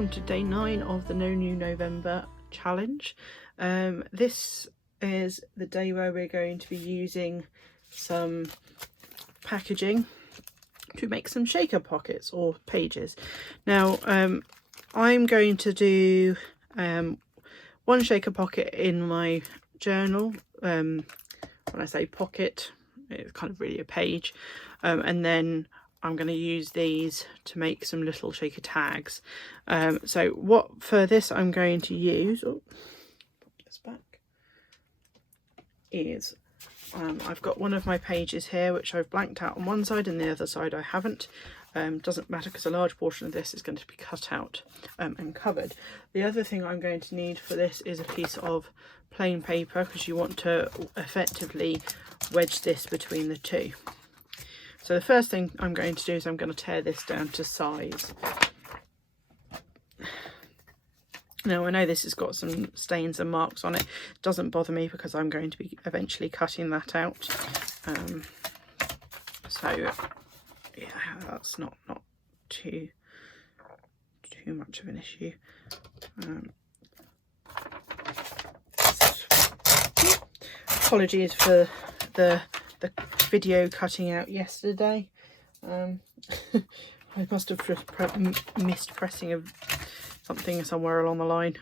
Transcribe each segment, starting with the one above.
welcome to day 9 of the No New November challenge. This is the day where we're going to be using some packaging to make some shaker pockets or pages. Now I'm going to do one shaker pocket in my journal. When I say pocket, it's kind of really a page, and then I'm going to use these to make some little shaker tags. So what for this I'm going to use, put this back, is I've got one of my pages here which I've blanked out on one side and the other side I haven't. Doesn't matter because a large portion of this is going to be cut out and covered. The other thing I'm going to need for this is a piece of plain paper, because you want to effectively wedge this between the two. So the first thing I'm going to do is I'm going to tear this down to size. Now I know this has got some stains and marks on it. It doesn't bother me because I'm going to be eventually cutting that out. So yeah, that's not too much of an issue. Apologies for the video cutting out yesterday. I must have missed pressing something somewhere along the line.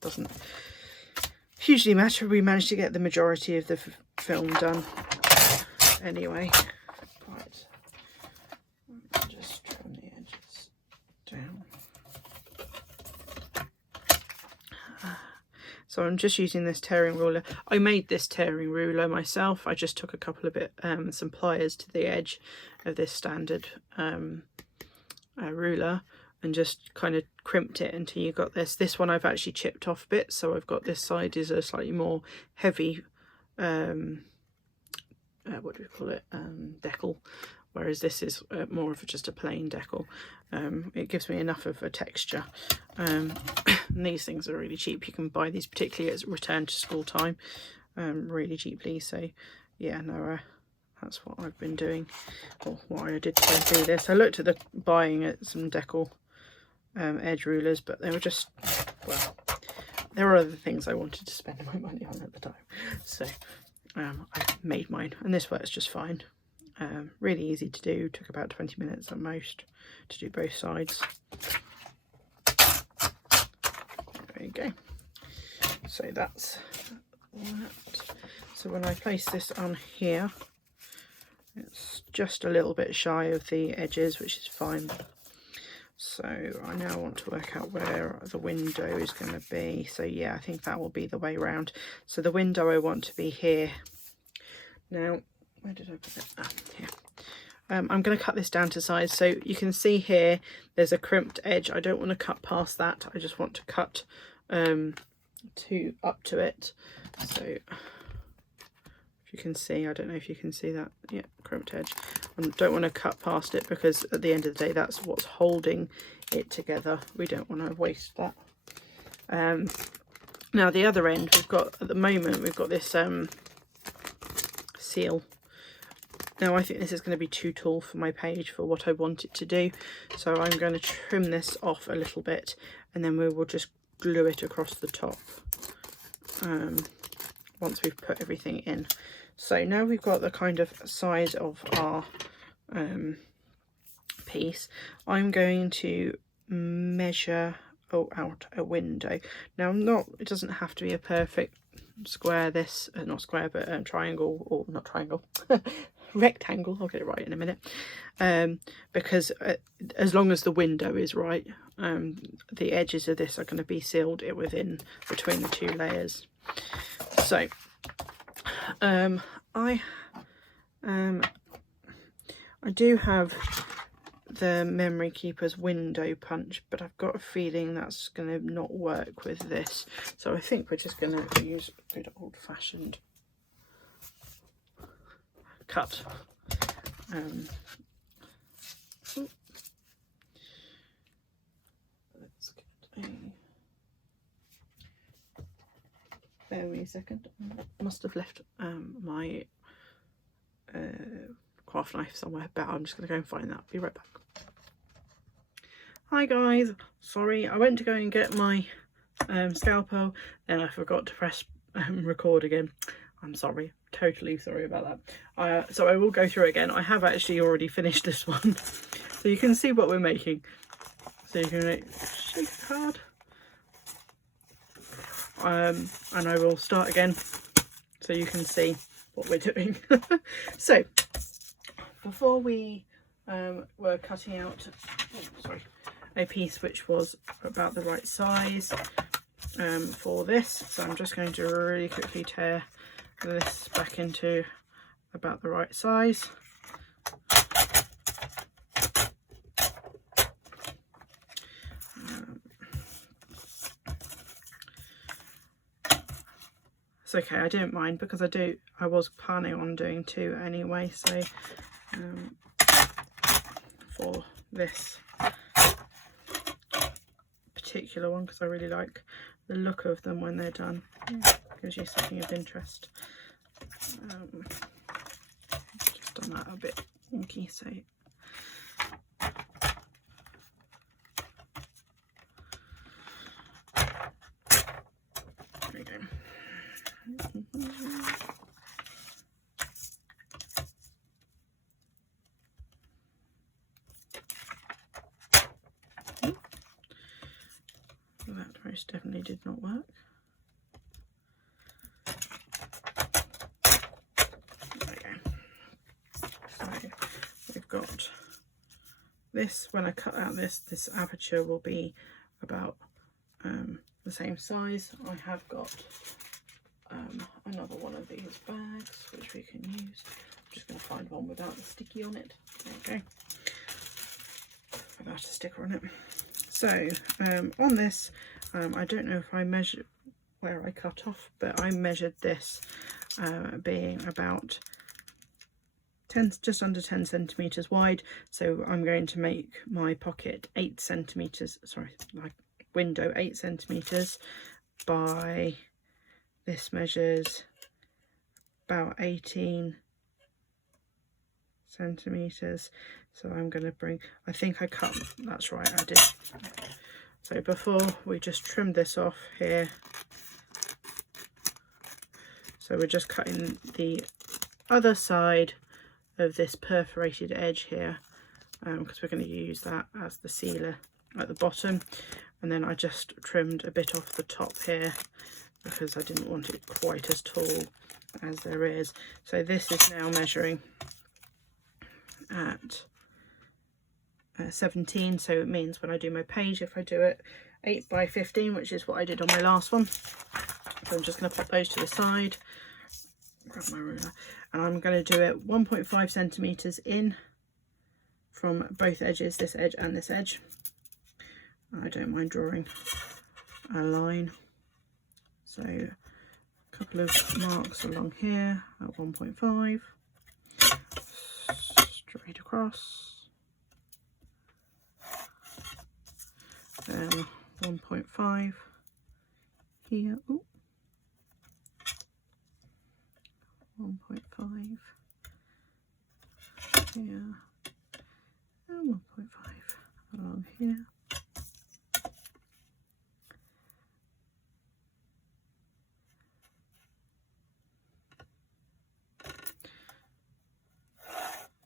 Doesn't hugely matter. We managed to get the majority of the film done anyway. Right, just trim the edges down. So I'm just using this tearing ruler. I made this tearing ruler myself. I just took a couple of some pliers to the edge of this standard ruler and just kind of crimped it until you got this. This one I've actually chipped off bits, so I've got this side is a slightly more heavy, what do we call it, decal, whereas this is more of just a plain decal. It gives me enough of a texture. And these things are really cheap. You can buy these, particularly at return to school time, really cheaply. So yeah, no, that's what I've been doing, or what I did to do this. I looked at buying at some decal edge rulers, but they were just, well, there were other things I wanted to spend my money on at the time. So I made mine, and this works just fine. Really easy to do, took about 20 minutes at most to do both sides. There you go. So that's that. So when I place this on here, it's just a little bit shy of the edges, which is fine. So I now want to work out where the window is going to be. So yeah, I think that will be the way around. So the window I want to be here. Now, where did I put it? Ah, here. I'm going to cut this down to size. So you can see here there's a crimped edge. I don't want to cut past that. I just want to cut up to it. So if you can see, I don't know if you can see that. Yeah, crimped edge. I don't want to cut past it because at the end of the day that's what's holding it together. We don't want to waste that. Now the other end, we've got, at the moment we've got this seal. Now I think this is going to be too tall for my page for what I want it to do, so I'm going to trim this off a little bit and then we will just glue it across the top once we've put everything in. So now we've got the kind of size of our piece. I'm going to measure out a window. Now it doesn't have to be a perfect square, this not square but triangle, or not triangle, rectangle, I'll get it right in a minute, because as long as the window is right, the edges of this are going to be sealed within between the two layers. So I do have the Memory Keeper's window punch, but I've got a feeling that's going to not work with this, so I think we're just going to use a good old-fashioned cut. Let's get a, bear with me a second, I must have left my craft knife somewhere, but I'm just going to go and find that. Be right back. Hi guys, sorry, I went to go and get my scalpel, then I forgot to press record again. I'm sorry, totally sorry about that. So I will go through it again. I have actually already finished this one, so you can see what we're making. So you can shake the card, and I will start again so you can see what we're doing. So before we were cutting out a piece which was about the right size for this, so I'm just going to really quickly tear this back into about the right size. It's okay, I don't mind, because I was planning on doing 2 anyway, so for this particular one, because I really like the look of them when they're done. Gives you something of interest. Just done that a bit wonky, so there we go. That most definitely did not work. There we go. So we've got this. When I cut out this aperture will be about the same size. I have got another one of these bags which we can use. I'm just going to find one without the sticky on it. There we go. Without a sticker on it. So on this, I don't know if I measured where I cut off, but I measured this being about just under 10 centimeters wide. So I'm going to make my pocket 8 centimeters, sorry, my window 8 centimeters by, this measures about 18 centimeters. So I'm going to bring, I think I cut, that's right, I did. So before we just trimmed this off here, so we're just cutting the other side of this perforated edge here, because we're going to use that as the sealer at the bottom. And then I just trimmed a bit off the top here because I didn't want it quite as tall as there is. So this is now measuring at 17, so it means when I do my page, if I do it 8 by 15, which is what I did on my last one, so I'm just going to pop those to the side, grab my ruler, and I'm going to do it 1.5 centimeters in from both edges, this edge and this edge. I don't mind drawing a line, so a couple of marks along here at 1.5, straight across. Then 1.5 here, ooh, 1.5 here, and 1.5 along here.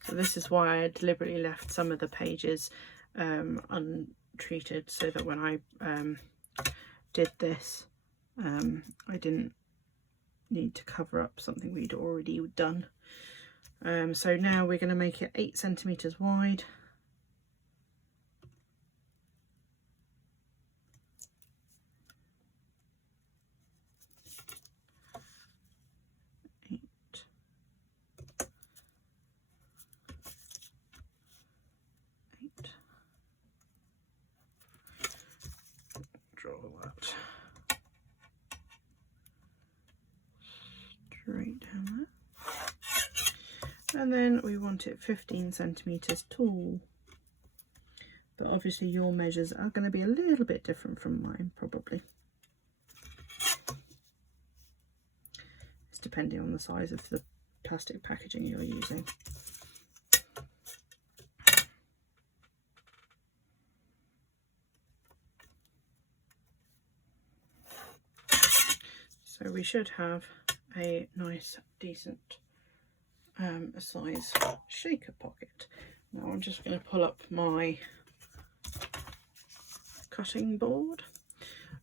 So this is why I deliberately left some of the pages untreated, so that when I did this, I didn't need to cover up something we'd already done. So now we're going to make it 8 centimeters wide. Draw that straight down there, and then we want it 15 centimeters tall, but obviously your measures are going to be a little bit different from mine, probably. It's depending on the size of the plastic packaging you're using. So we should have a nice, decent size shaker pocket. Now I'm just going to pull up my cutting board.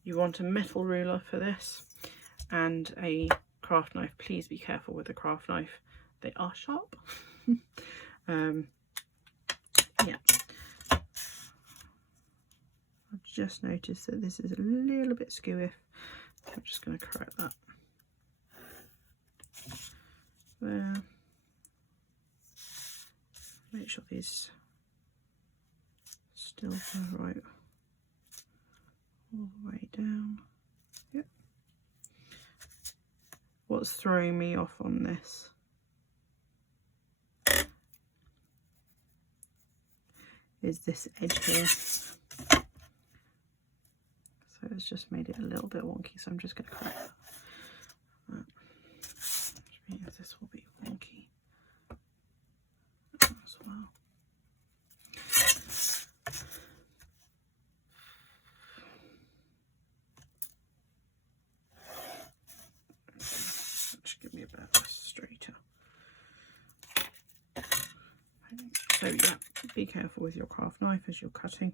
You want a metal ruler for this and a craft knife. Please be careful with the craft knife, they are sharp. Yeah, I've just noticed that this is a little bit skewy. I'm just going to correct that there. Make sure these still go right all the way down. Yep. What's throwing me off on this is this edge here. So it's just made it a little bit wonky, so I'm just going to correct that. Which means this will be wonky as well. Just give me a bit straighter. So yeah, be careful with your craft knife as you're cutting.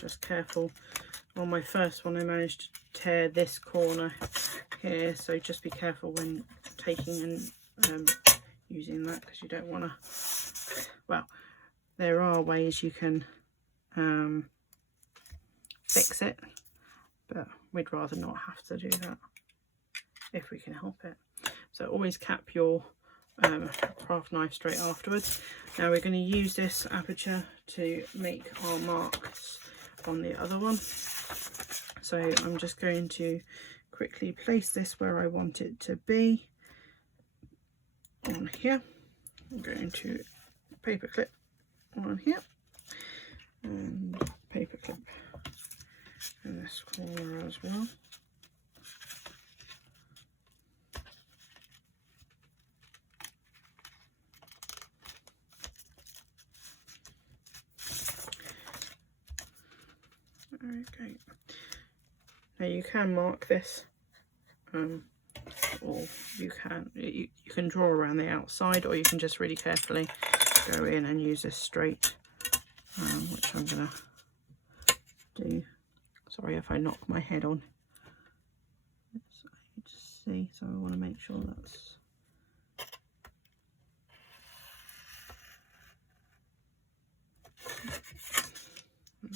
Just careful. On my first one I managed to tear this corner here, so just be careful when taking and using that, because you don't want to, well, there are ways you can fix it, but we'd rather not have to do that if we can help it. So always cap your craft knife straight afterwards. Now we're going to use this aperture to make our marks on the other one. So I'm just going to quickly place this where I want it to be on here. I'm going to paper clip on here and paper clip in this corner as well. Okay, now you can mark this, or you can draw around the outside, or you can just really carefully go in and use this straight, which I'm gonna do. Sorry if I knock my head on. It's hard to see, so I want to make sure that's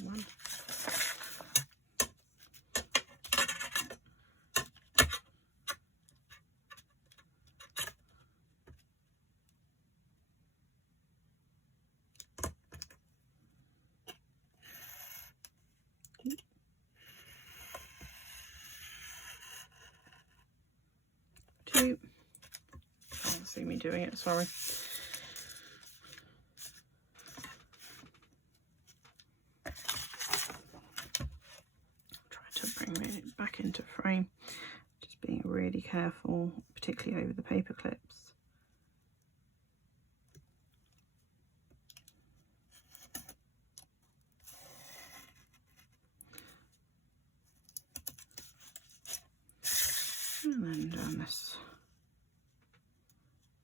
one. Two. Can't see me doing it, sorry. Try to bring it back into frame, just being really careful, particularly over the paper clips. And then down this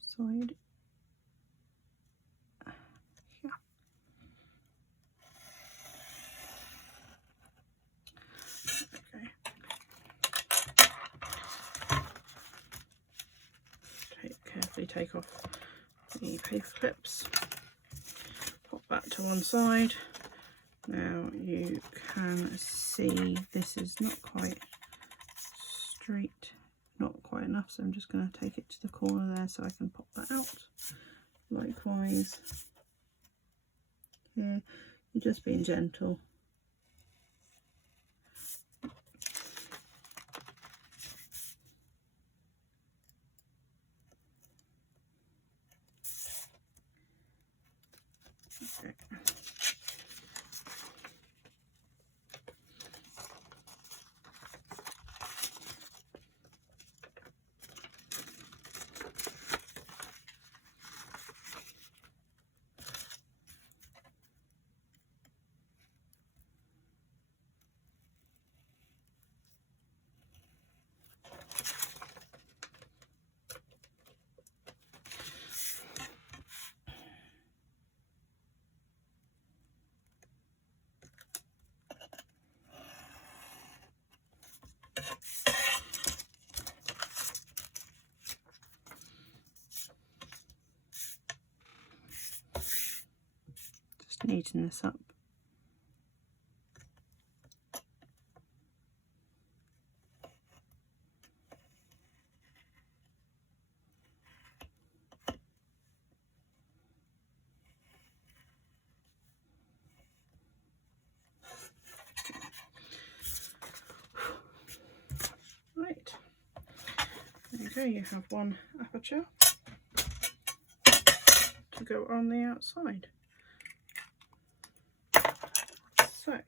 side. Yeah. Okay. Carefully take off the paper clips. Pop that to one side. Now you can see this is not quite straight, not quite enough, so I'm just going to take it to the corner there so I can pop that out. Likewise here, just being gentle. Okay. Just neaten this up. Right, there you go, you have one aperture to go on the outside. So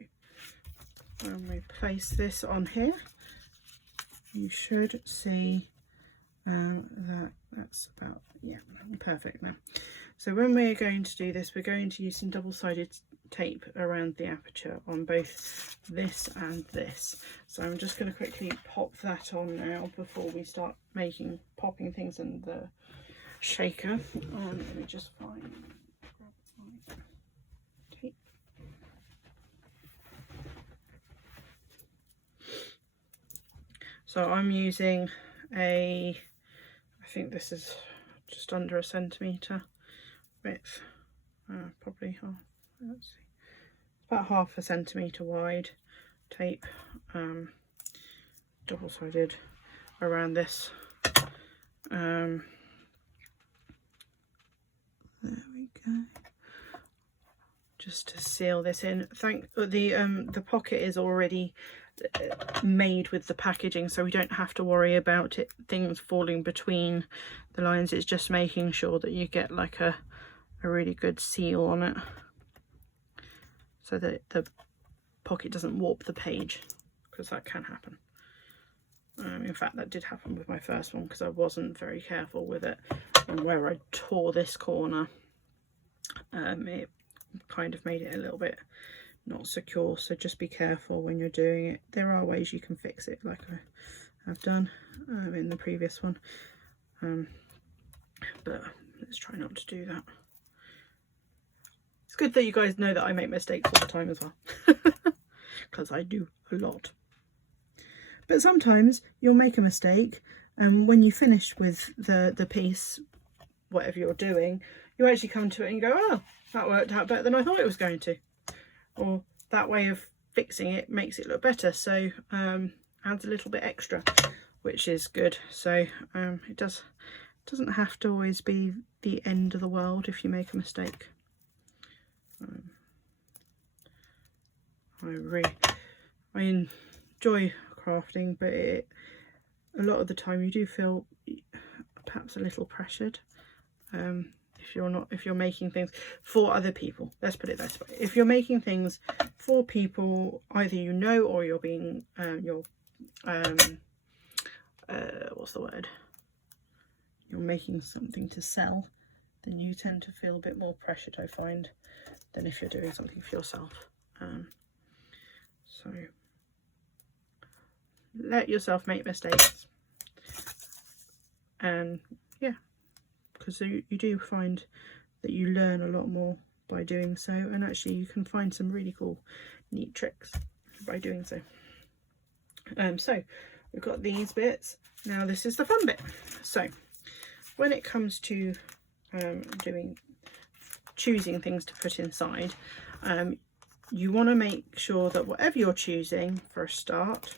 when we place this on here, you should see that's about, yeah, perfect now. So when we're going to do this, we're going to use some double-sided tape around the aperture on both this and this. So I'm just going to quickly pop that on now before we start popping things in the shaker. Let me just grab my tape. So I'm using I think this is just under 1 centimetre width, probably half, let's see, about half a centimetre wide tape, double-sided around this. There we go. Just to seal this in. The pocket is already made with the packaging, so we don't have to worry about things falling between the lines. It's just making sure that you get like a really good seal on it, so that the pocket doesn't warp the page, because that can happen. In fact, that did happen with my first one because I wasn't very careful with it, and where I tore this corner, it kind of made it a little bit not secure. So just be careful when you're doing it. There are ways you can fix it, like I have done in the previous one, but let's try not to do that. It's good that you guys know that I make mistakes all the time as well, because I do a lot. But sometimes you'll make a mistake, and when you finish with the piece, whatever you're doing, you actually come to it and you go, oh, that worked out better than I thought it was going to. Or that way of fixing it makes it look better, so adds a little bit extra, which is good. So it doesn't have to always be the end of the world if you make a mistake. I enjoy crafting, but a lot of the time you do feel perhaps a little pressured. If you're making things for other people, let's put it this way. If you're making things for people, either you know, or you're being what's the word? You're making something to sell, then you tend to feel a bit more pressured, I find, than if you're doing something for yourself. So let yourself make mistakes, and yeah, because you do find that you learn a lot more by doing so, and actually you can find some really cool neat tricks by doing so. So we've got these bits. Now this is the fun bit. So when it comes to choosing things to put inside, you want to make sure that whatever you're choosing for a start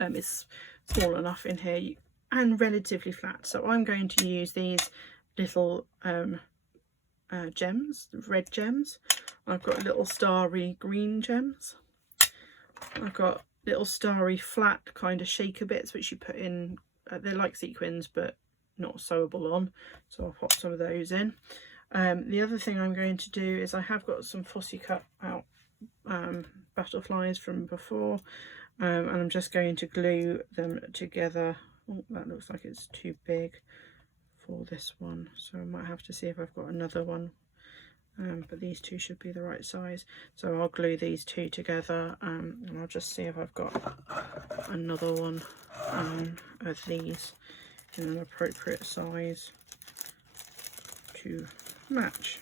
is small enough in here and relatively flat. So I'm going to use these little gems, red gems. I've got little starry green gems. I've got little starry flat kind of shaker bits which you put in. They're like sequins but not sewable on, so I'll pop some of those in. The other thing I'm going to do is I have got some fussy cut out butterflies from before, and I'm just going to glue them together. Oh, that looks like it's too big for this one, so I might have to see if I've got another one, but these two should be the right size, so I'll glue these two together, and I'll just see if I've got another one of these in an appropriate size to match.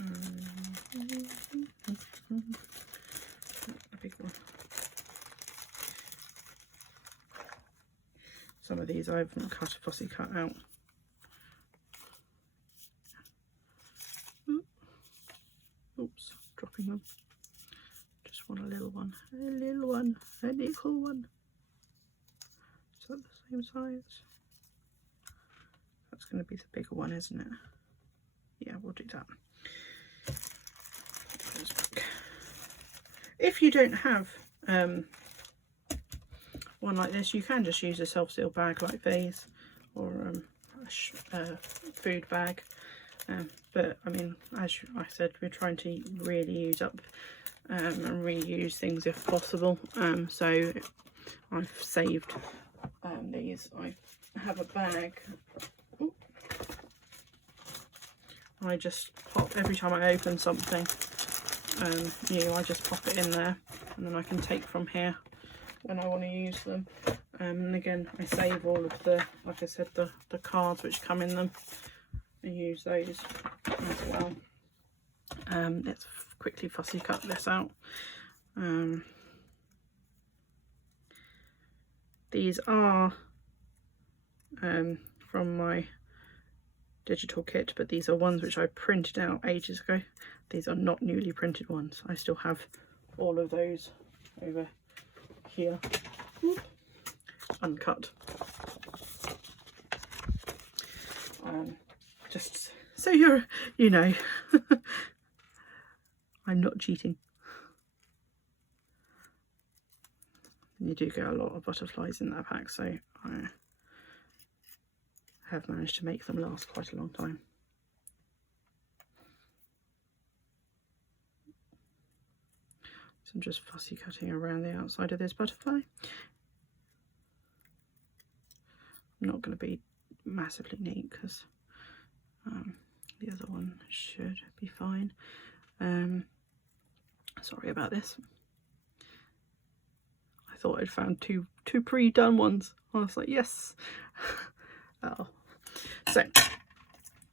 A big one. Some of these I haven't fussy cut out. Oops, dropping them. Just want a little one, a little one, a little one. Is that the same size? That's going to be the bigger one, isn't it? Yeah, we'll do that. If you don't have one like this, you can just use a self-seal bag like these, or a food bag. But I mean, as I said, we're trying to really use up and reuse things if possible. So I've saved these. I have a bag. Ooh. I just pop every time I open something new. I just pop it in there, and then I can take from here when I want to use them. And again, I save all of the, like I said, the cards which come in them, and use those as well. Let's quickly fussy cut this out. These are from my digital kit, but these are ones which I printed out ages ago. These are not newly printed ones. I still have all of those over here. Oop. Uncut. Just so you know, I'm not cheating. You do get a lot of butterflies in that pack, so I have managed to make them last quite a long time. So I'm just fussy cutting around the outside of this butterfly. I'm not going to be massively neat because the other one should be fine. Sorry about this. I thought I'd found two pre-done ones. I was like, yes. Oh. So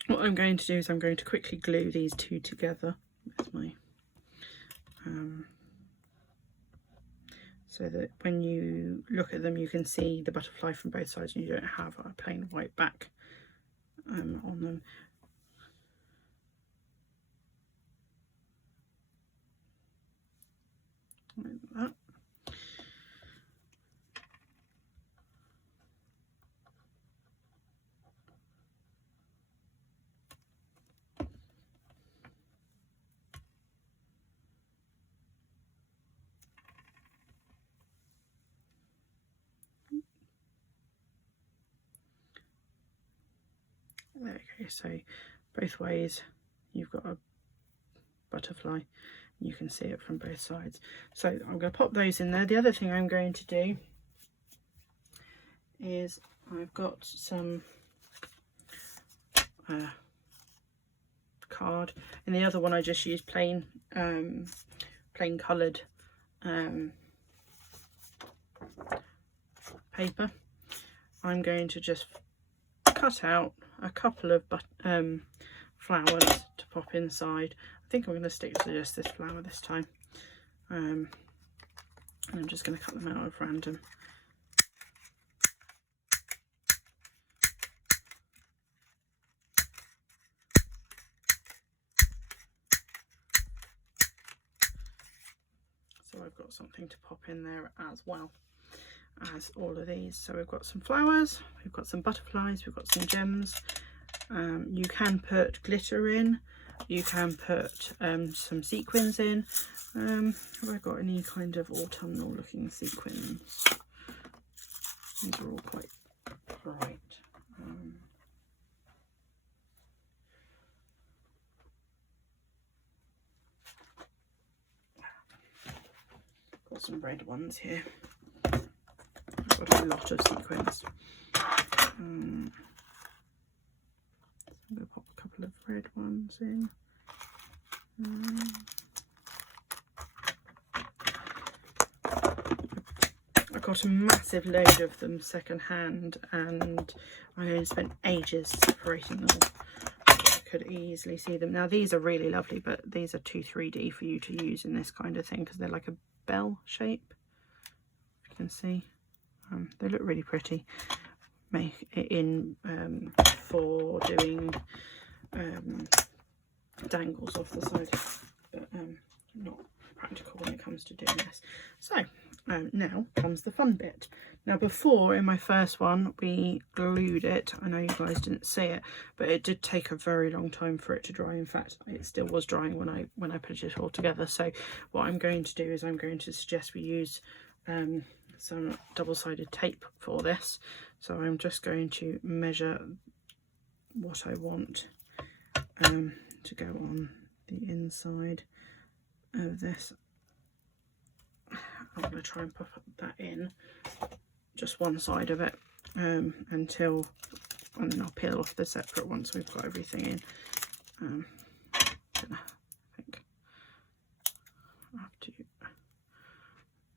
what I'm going to do is I'm going to quickly glue these two together with my so that when you look at them you can see the butterfly from both sides and you don't have a plain white back on them. Like that. There we go, so both ways you've got a butterfly, you can see it from both sides. So I'm going to pop those in there. The other thing I'm going to do is I've got some card, and the other one I just used plain coloured paper. I'm going to just cut out a couple of flowers to pop inside. I think I'm going to stick to just this flower this time, and I'm just going to cut them out of random. So I've got something to pop in there as well as all of these. So we've got some flowers, we've got some butterflies, we've got some gems. You can put glitter in, you can put some sequins in. Have I got any kind of autumnal looking sequins? These are all quite bright. Got some red ones here. I've got a lot of sequins. I'm going to pop a couple of red ones in. I got a massive load of them second hand, and I only spent ages separating them. I could easily see them. Now these are really lovely, but these are too 3D for you to use in this kind of thing because they're like a bell shape. You can see they look really pretty. Make it in for doing dangles off the side, but not practical when it comes to doing this. So now comes the fun bit. Now before, in my first one, we glued it. I know you guys didn't see it, but it did take a very long time for it to dry. In fact, it still was drying when I put it all together. So what I'm going to do is I'm going to suggest we use some double-sided tape for this. So I'm just going to measure what I want to go on the inside of this. I'm going to try and pop that in, just one side of it, until, and then I'll peel off the separate once we've got everything in. I think I have to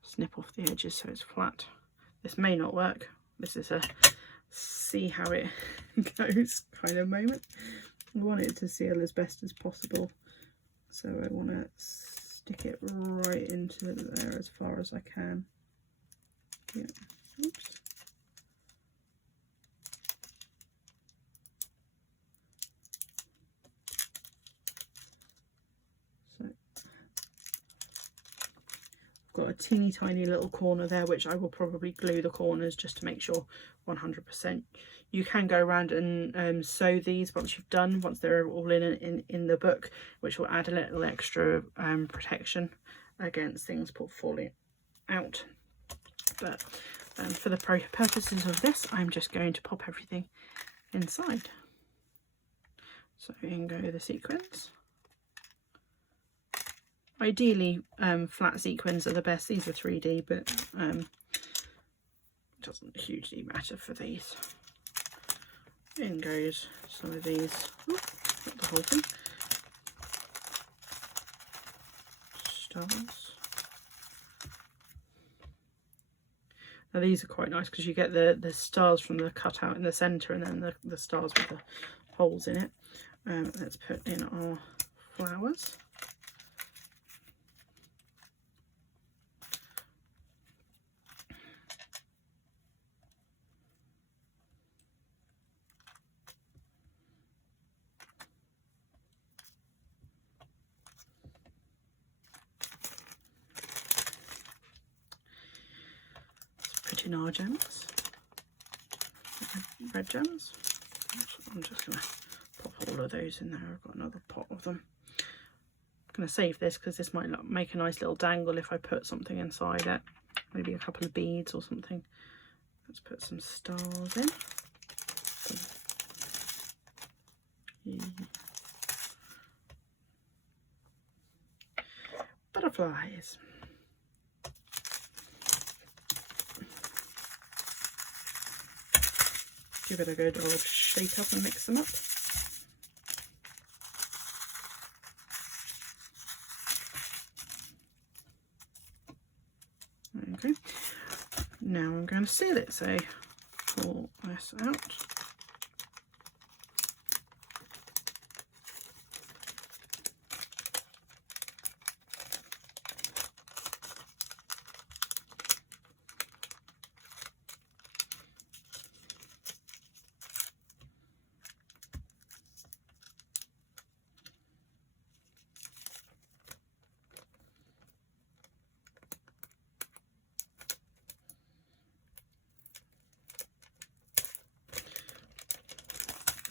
snip off the edges so it's flat. This may not work. This is a see how it goes kind of moment. I want it to seal as best as possible, so I want to stick it right into there as far as I can. Yeah. Oops. So I've got a teeny tiny little corner there, which I will probably glue the corners just to make sure 100%. You can go around and sew these once they're all in the book, which will add a little extra protection against things falling out. But for the purposes of this, I'm just going to pop everything inside. So in go the sequins. Ideally, flat sequins are the best. These are 3D, but it doesn't hugely matter for these. In goes some of these, not the whole thing, stars. Now these are quite nice because you get the stars from the cutout in the centre, and then the stars with the holes in it. Let's put in our flowers. Put in our gems, red gems. I'm just going to pop all of those in there. I've got another pot of them. I'm going to save this because this might make a nice little dangle if I put something inside it. Maybe a couple of beads or something. Let's put some stars in. Butterflies. Give it a good old shake up and mix them up. Okay, now I'm going to seal it, so pull this out.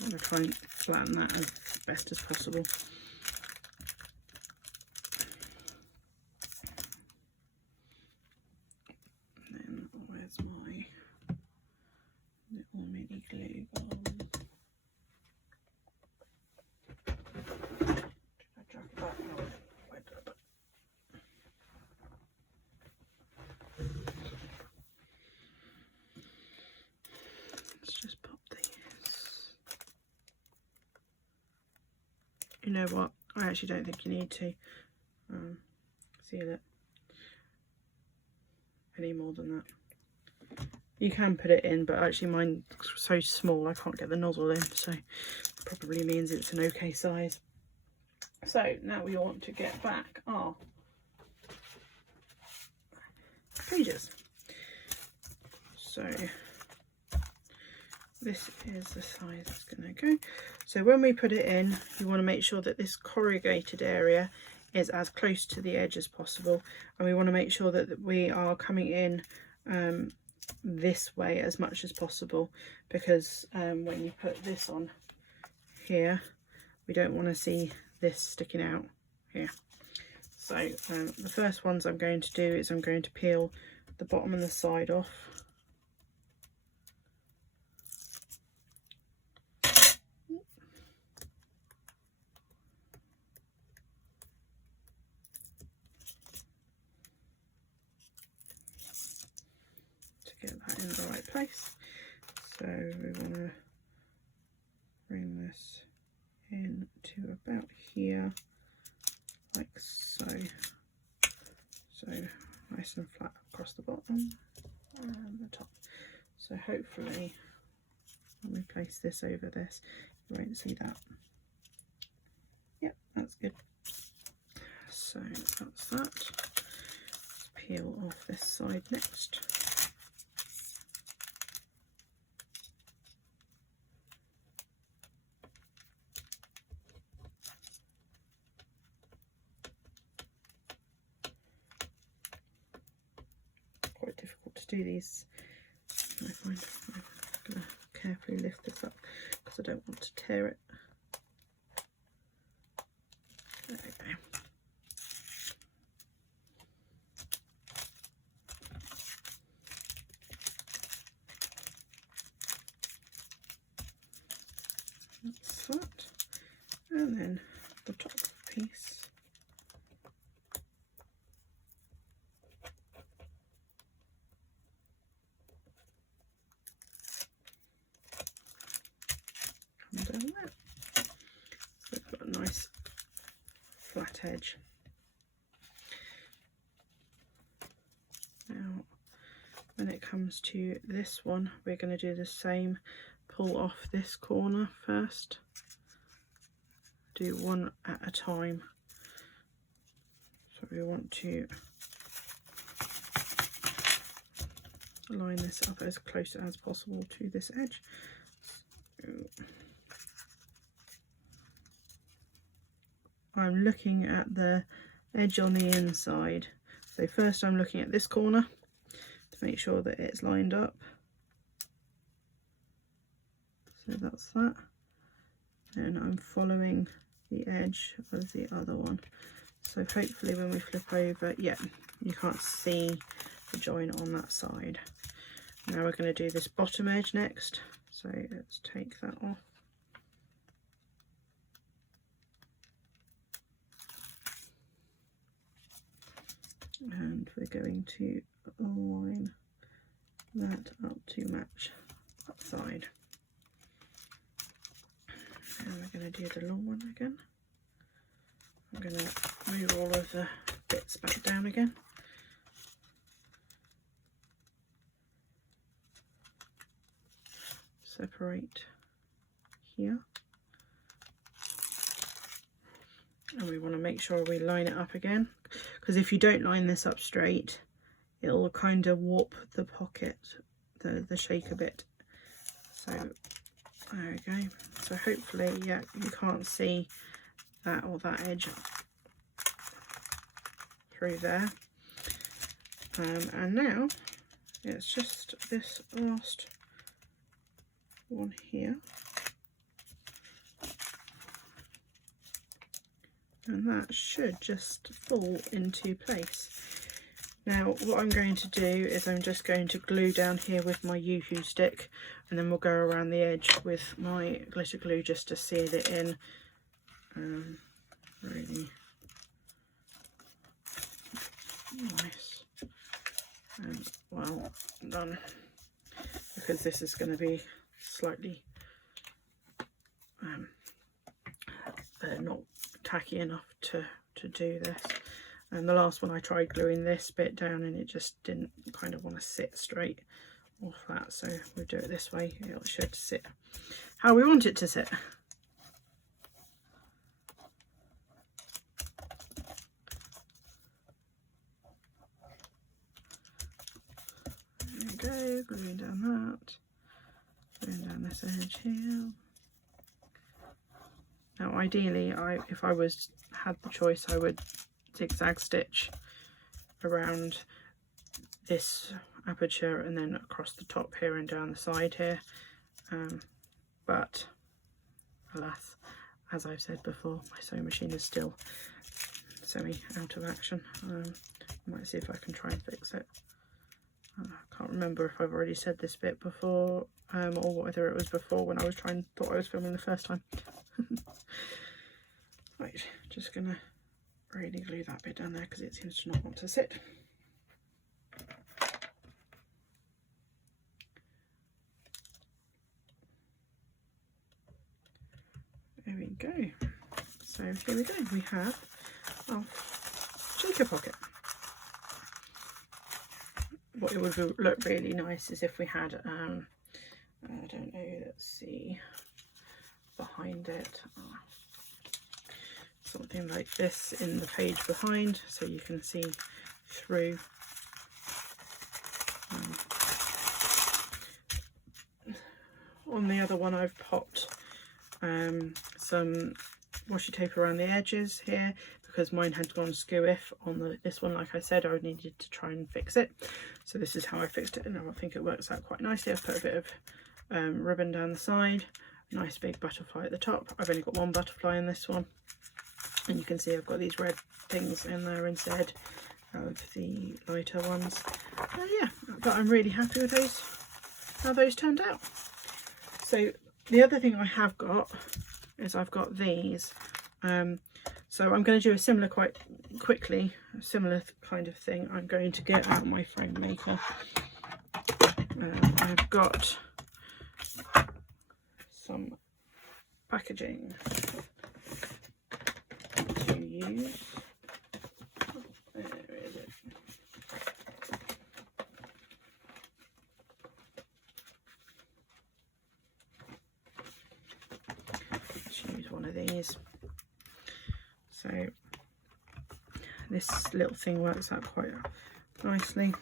I'm going to try and flatten that as best as possible. Where's my little mini glue gun? Did I drag it back? No, where did I put it? Let's just pop these. You know what? I actually don't think you need to seal it any more than that. You can put it in, but actually mine's so small I can't get the nozzle in, so it probably means it's an okay size. So now we want to get back our pages. So this is the size it's going to go. So when we put it in, you want to make sure that this corrugated area is as close to the edge as possible, and we want to make sure that we are coming in this way as much as possible, because when you put this on here, we don't want to see this sticking out here. So the first ones I'm going to do is I'm going to peel the bottom and the side off. Get that in the right place. So we want to bring this in to about here, like so. So nice and flat across the bottom and the top. So hopefully when we place this over this, you won't see that. Yep, that's good. So that's that. Let's peel off this side next. Quite difficult to do these. I find I'm going to carefully lift this up because I don't want to tear it. There we go. That's that. And then the top piece. Down there. So we've got a nice flat edge. Now when it comes to this one, we're going to do the same. Pull off this corner first. Do one at a time. So we want to line this up as close as possible to this edge. So I'm looking at the edge on the inside. So first I'm looking at this corner to make sure that it's lined up. So that's that. And I'm following the edge of the other one. So hopefully when we flip over, yeah, you can't see the join on that side. Now we're going to do this bottom edge next. So let's take that off. And we're going to line that up to match that side. And we're going to do the long one again. I'm going to move all of the bits back down again. Separate here. And we want to make sure we line it up again, because if you don't line this up straight, it'll kind of warp the pocket, the shape a bit. So there we go. So hopefully, yeah, you can't see that or that edge through there. And now it's just this last one here. And that should just fall into place. Now what I'm going to do is I'm just going to glue down here with my Yoo-Hoo stick, and then we'll go around the edge with my glitter glue just to seal it in. Really nice and well done, because this is going to be slightly not tacky enough to do this. And the last one I tried gluing this bit down and it just didn't kind of want to sit straight or flat, so we'll do it this way. It should sit how we want it to sit. There we go, gluing down that, gluing down this edge here. Now ideally, if I had the choice, I would zigzag stitch around this aperture and then across the top here and down the side here, but alas, as I've said before, my sewing machine is still semi out of action. I might see if I can try and fix it. I can't remember if I've already said this bit before, or whether it was before when I was thought I was filming the first time. Right, just gonna really glue that bit down there because it seems to not want to sit. There we go. So here we go, we have our shaker pocket. What it would look really nice is if we had, I don't know, let's see, behind it, something like this in the page behind, so you can see through. On the other one I've popped some washi tape around the edges here because mine had gone skewiff on this one. Like I said, I needed to try and fix it, so this is how I fixed it, and I think it works out quite nicely. I've put a bit of ribbon down the side, nice big butterfly at the top. I've only got one butterfly in this one, and you can see I've got these red things in there instead of the lighter ones. Yeah, but I'm really happy with those, how those turned out. So the other thing I have got is I've got these. So I'm going to do a similar, quite quickly, a similar kind of thing. I'm going to get out my frame maker. I've got some packaging to use. Where is it? Let's use one of these. So this little thing works out quite nicely.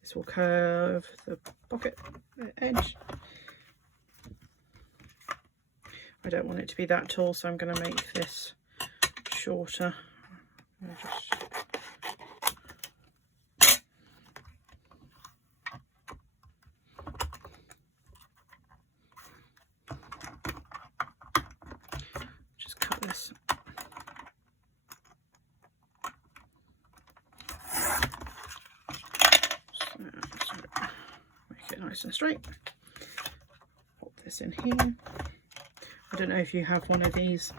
This will curve the pocket edge. I don't want it to be that tall, so I'm going to make this shorter. Just cut this. So, make it nice and straight. Pop this in here. I don't know if you have one of these.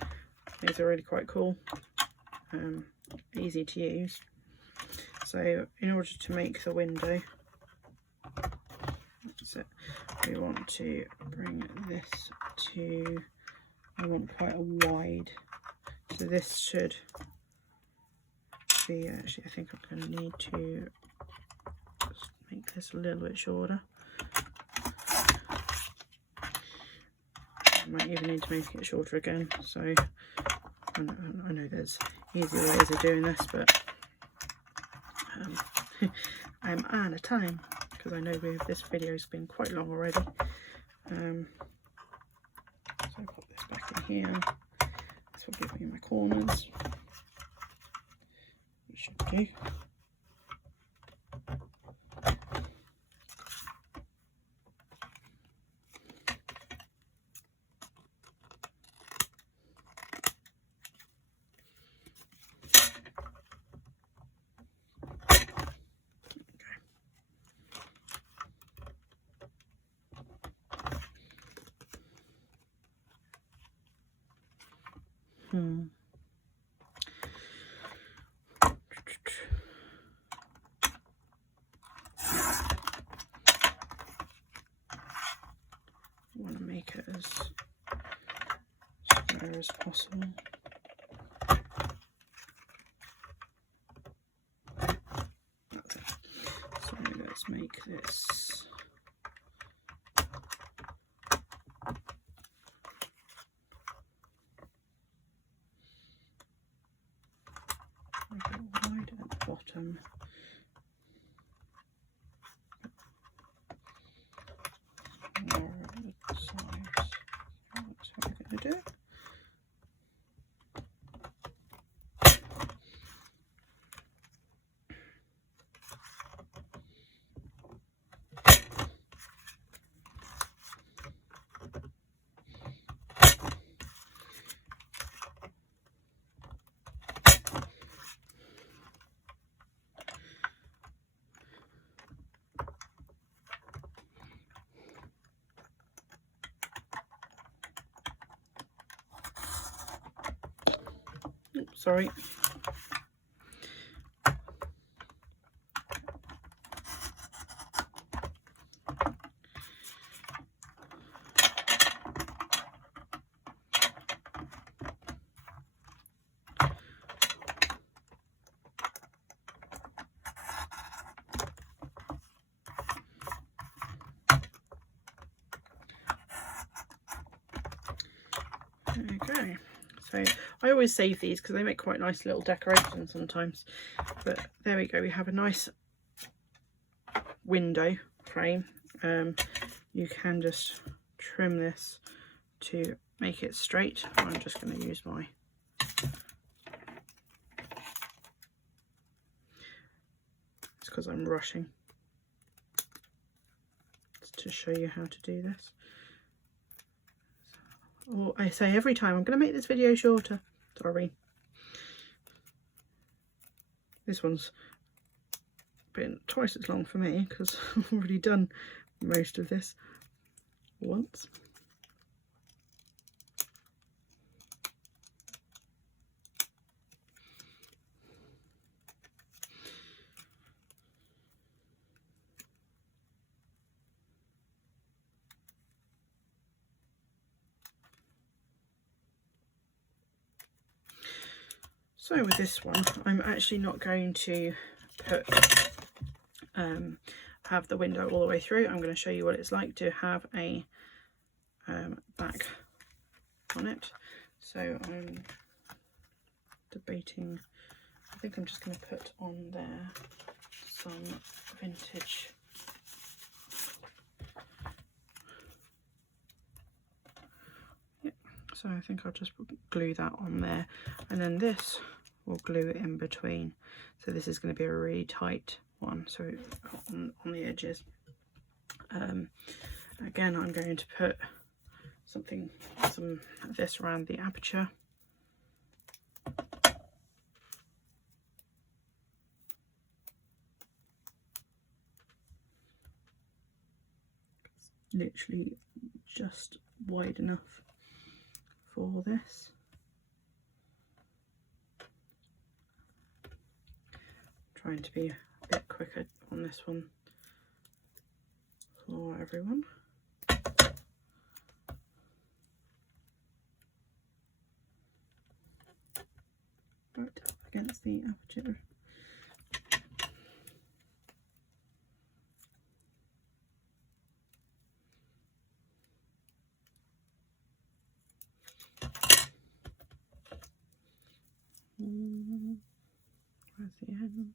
These are really quite cool, easy to use. So in order to make the window, that's it, we want to bring this to, I want quite a wide, so this should be, actually I think I'm going to need to just make this a little bit shorter. I might even need to make it shorter again, so I know there's easier ways of doing this, but I'm out of time because I know this video's been quite long already. So I'll pop this back in here. This will give me my corners. You should do. want to make it as square as possible. So let's make this a bit wide at the bottom. Narrow the sides. That's how we're going to do it. Sorry. Okay, so I always save these because they make quite nice little decorations sometimes. But there we go, we have a nice window frame. You can just trim this to make it straight. I'm just going to use my it's because I'm rushing to show you how to do this. Or I say every time, I'm going to make this video shorter. Sorry. This one's been twice as long for me because I've already done most of this once. So with this one, I'm actually not going to put have the window all the way through. I'm going to show you what it's like to have a back on it. So I'm debating, I think I'm just going to put on there some vintage so I think I'll just glue that on there, and then this will glue it in between. So this is going to be a really tight one, so on the edges. Again, I'm going to put some of this around the aperture. It's literally just wide enough for this. Trying to be a bit quicker on this one for everyone. Right up against the aperture. Where's the end?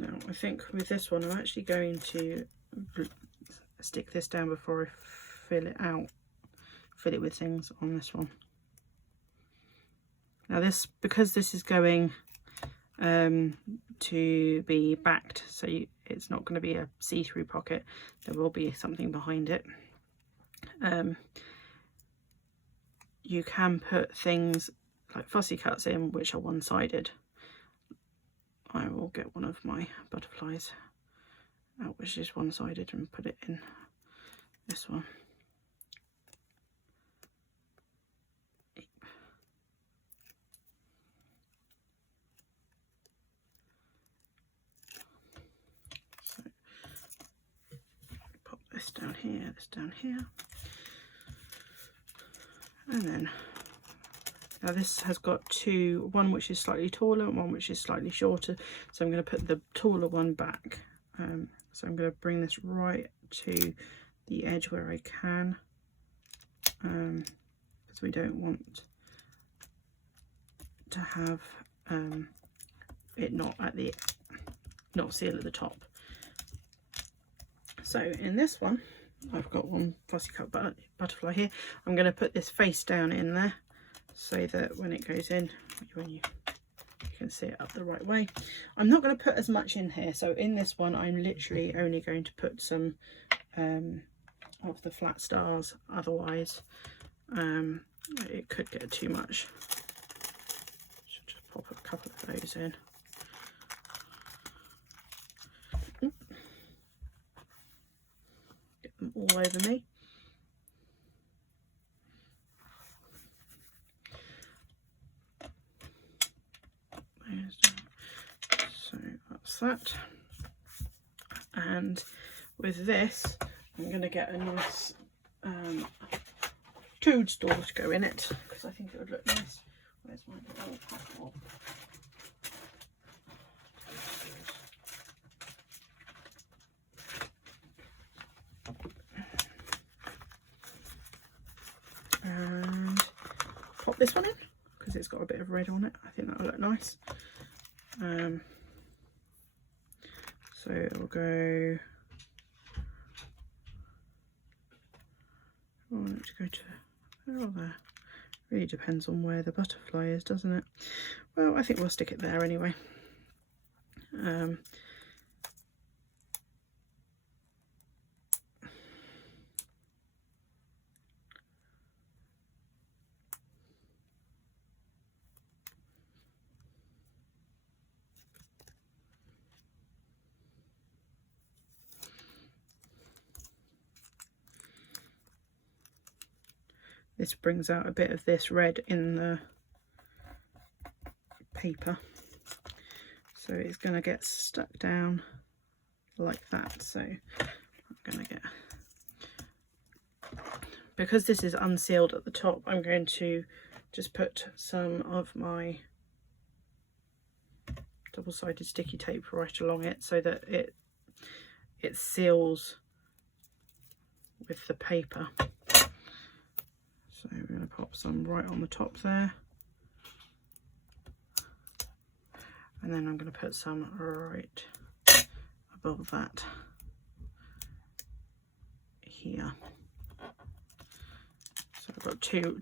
Now I think with this one I'm actually going to stick this down before I fill it with things on this one. Now this, because this is going to be backed, so it's not going to be a see-through pocket, there will be something behind it. You can put things like fussy cuts in which are one-sided. I will get one of my butterflies out which is one-sided and put it in this one. So pop this down here, this down here, and then now this has got one which is slightly taller and one which is slightly shorter, so I'm going to put the taller one back. So I'm going to bring this right to the edge where I can, because we don't want to have it not seal at the top. So in this one, I've got one fussy cut butterfly here. I'm going to put this face down in there so that when it goes in, you can see it up the right way. I'm not going to put as much in here, so in this one I'm literally only going to put some of the flat stars, otherwise it could get too much. Should just pop a couple of those in. Get them all over me. So that's that. And with this, I'm going to get a nice toadstool to go in it, because I think it would look nice. Where's my little platform? And pop this one in because it's got a bit of red on it. I think that will look nice. So it will go. I want it to go to there or there. Really depends on where the butterfly is, doesn't it? Well, I think we'll stick it there anyway. This brings out a bit of this red in the paper, so it's going to get stuck down like that. So I'm going to get, because this is unsealed at the top, I'm going to just put some of my double-sided sticky tape right along it so that it seals with the paper. So we're going to pop some right on the top there, and then I'm going to put some right above that here. So I've got two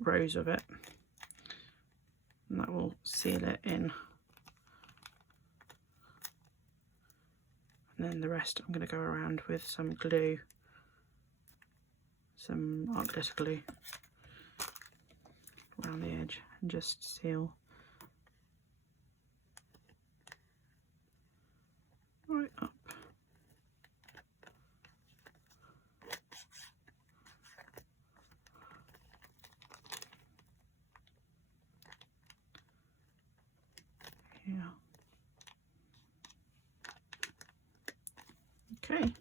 rows of it, and that will seal it in. And then the rest I'm going to go around with some glue, some art glitter glue around the edge, and just seal right up. Here. Okay.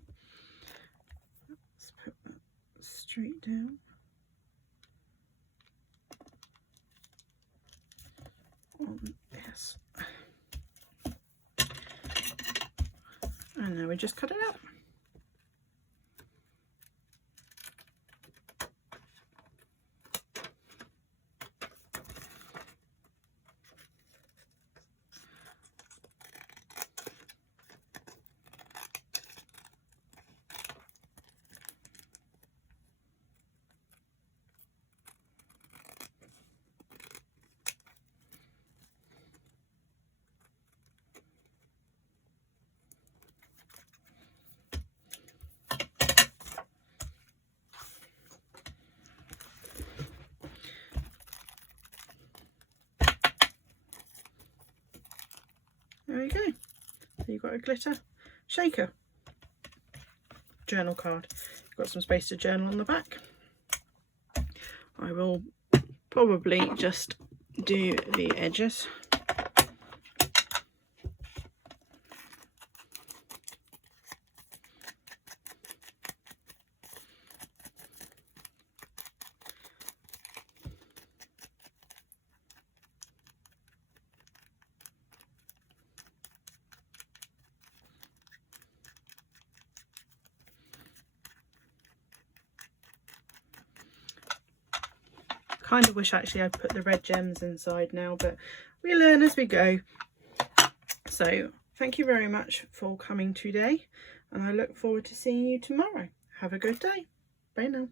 Let's put that straight down. Yes. And then we just cut it out. you've got a glitter shaker. Journal card. You've got some space to journal on the back. I will probably just do the edges. Kind of wish actually I'd put the red gems inside now, but we learn as we go. So thank you very much for coming today, and I look forward to seeing you tomorrow. Have a good day. Bye now.